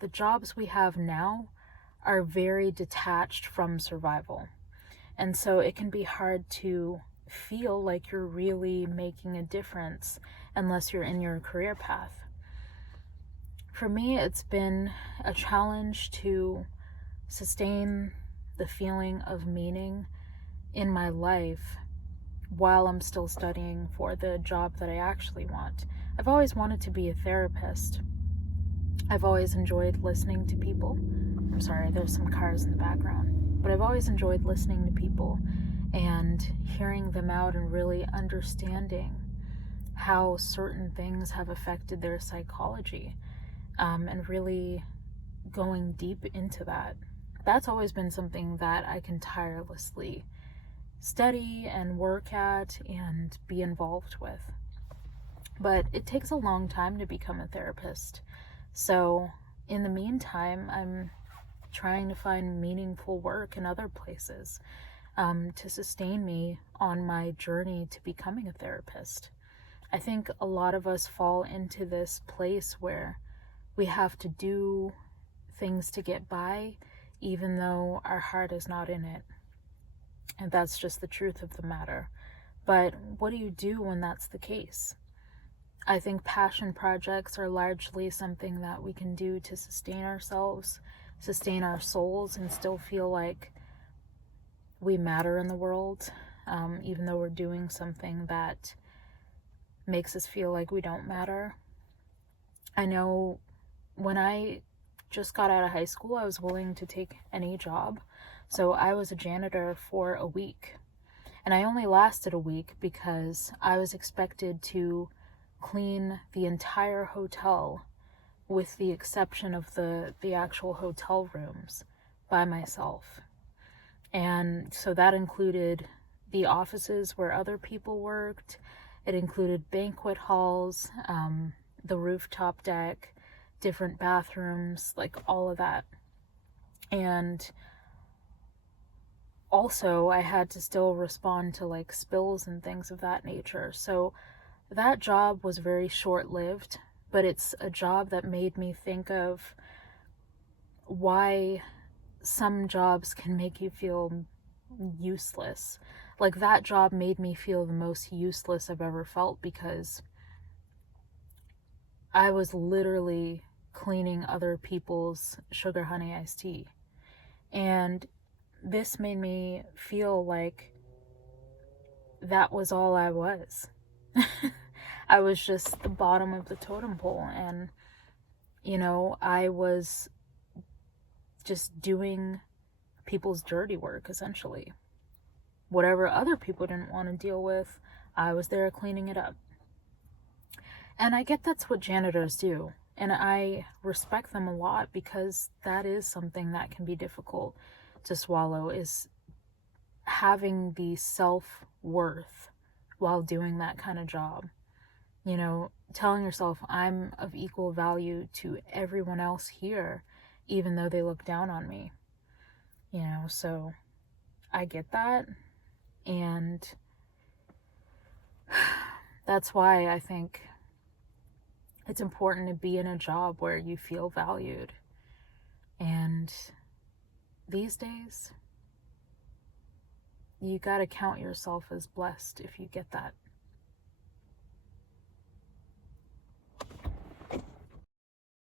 the jobs we have now are very detached from survival. And so it can be hard to feel like you're really making a difference unless you're in your career path. For me, it's been a challenge to sustain the feeling of meaning in my life while I'm still studying for the job that I actually want. I've always wanted to be a therapist. I've always enjoyed listening to people. I'm sorry, there's some cars in the background. But I've always enjoyed listening to people and hearing them out and really understanding how certain things have affected their psychology, and really going deep into that. That's always been something that I can tirelessly study and work at and be involved with. But it takes a long time to become a therapist. So in the meantime, I'm trying to find meaningful work in other places to sustain me on my journey to becoming a therapist. I think a lot of us fall into this place where we have to do things to get by, even though our heart is not in it. And that's just the truth of the matter. But what do you do when that's the case? I think passion projects are largely something that we can do to sustain ourselves, sustain our souls, and still feel like we matter in the world, even though we're doing something that makes us feel like we don't matter. I know when I just got out of high school, I was willing to take any job. So I was a janitor for a week. And I only lasted a week because I was expected to clean the entire hotel, with the exception of the actual hotel rooms, by myself. And so that included the offices where other people worked. It included banquet halls, the rooftop deck, different bathrooms, like all of that. And also I had to still respond to like spills and things of that nature. So that job was very short-lived, but it's a job that made me think of why some jobs can make you feel useless. Like that job made me feel the most useless I've ever felt, because I was literally cleaning other people's sugar honey iced tea. And this made me feel like that was all I was. I was just the bottom of the totem pole, and I was just doing people's dirty work, essentially. Whatever other people didn't want to deal with, I was there cleaning it up. And I get that's what janitors do, and I respect them a lot, because that is something that can be difficult to swallow, is having the self-worth while doing that kind of job. Telling yourself, I'm of equal value to everyone else here, even though they look down on me. So I get that. And that's why I think it's important to be in a job where you feel valued. And these days, you gotta count yourself as blessed if you get that.